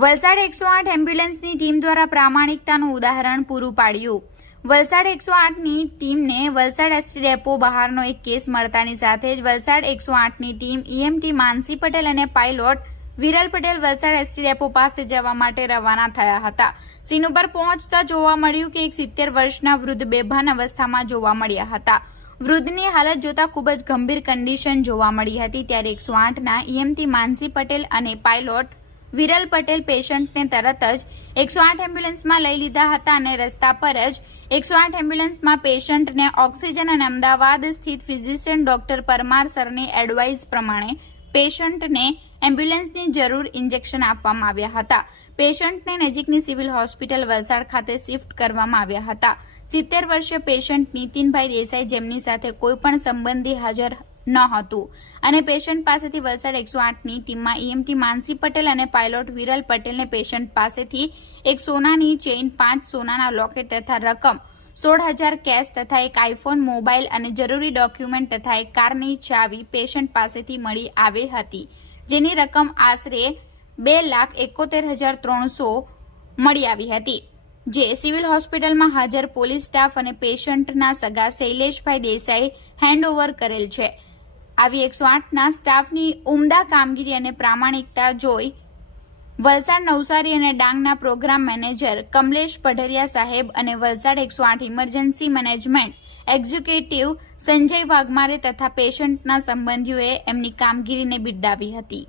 Valsad 108 એમ્બ્યુલન્સની team દ્વારા પ્રામાણિકતાનું ઉદાહરણ પૂરું પાડ્યું। વલસાડ 108ની ટીમને વલસાડ એસટી ડેપો બહારનો એક કેસ મળતાની સાથે જ વલસાડ 108ની ટીમ ઈએમટી માનસી પટેલ અને pilot Viral Patel Valsad ST depot પાસે જવા માટે રવાના થયા હતા। સીન ઉપર પહોંચતા જોવા મળ્યું કે એક 70 વર્ષના વૃદ્ધ બેભાન અવસ્થામાં જોવા મળ્યા હતા। વૃદ્ધની હાલત જોતા ખૂબ જ ગંભીર કન્ડિશન જોવા મળી હતી। ત્યારે 108ના ઈએમટી માનસી પટેલ અને પાયલોટ વિરલ પટેલ પેશન્ટને તરત જ 108 એમ્બ્યુલન્સમાં લઈ લીધા હતા અને રસ્તા પર જ 108 એમ્બ્યુલન્સમાં પેશન્ટને ઓક્સિજન અને અમદાવાદ સ્થિત ફિઝિશિયન ડોક્ટર પરમાર સરની એડવાઇસ પ્રમાણે પેશન્ટને એમ્બ્યુલન્સની જરૂર ઇન્જેક્શન આપવામાં આવ્યા હતા। પેશન્ટને નજીકની સિવિલ હોસ્પિટલ વલસાડ ખાતે શિફ્ટ કરવામાં આવ્યા હતા। 70 વર્ષીય પેશન્ટ નીતિનભાઈ દેસાઈ જેમની સાથે કોઈ પણ સંબંધી હાજર ન હતું અને પેશન્ટ પાસેથી વલસાડ 108ની ટીમમાં ઈએમટી માનસી પટેલ અને પાયલોટ વિરલ પટેલને પેશન્ટ પાસેથી એક સોનાની ચેઇન 5 સોનાના લોકેટ તથા રકમ 16,000 કેશ તથા એક આઈફોન મોબાઈલ અને જરૂરી ડોક્યુમેન્ટ તથા એક કારની ચાવી પેશન્ટ પાસેથી મળી આવી હતી, જેની રકમ આશરે 2,71,300 મળી આવી હતી, જે સિવિલ હોસ્પિટલમાં હાજર પોલીસ સ્ટાફ અને પેશન્ટના સગા શૈલેષભાઈ દેસાઈ હેન્ડઓવર કરેલ છે। આવી 108ના સ્ટાફની ઉમદા કામગીરી અને પ્રામાણિકતા જોઈ વલસાડ નવસારી અને ડાંગના પ્રોગ્રામ મેનેજર કમલેશ પઢરિયા સાહેબ અને Valsad 108 emergency management executive Sanjay Waghmare તથા પેશન્ટના સંબંધીઓએ એમની કામગીરીને બિરદાવી હતી।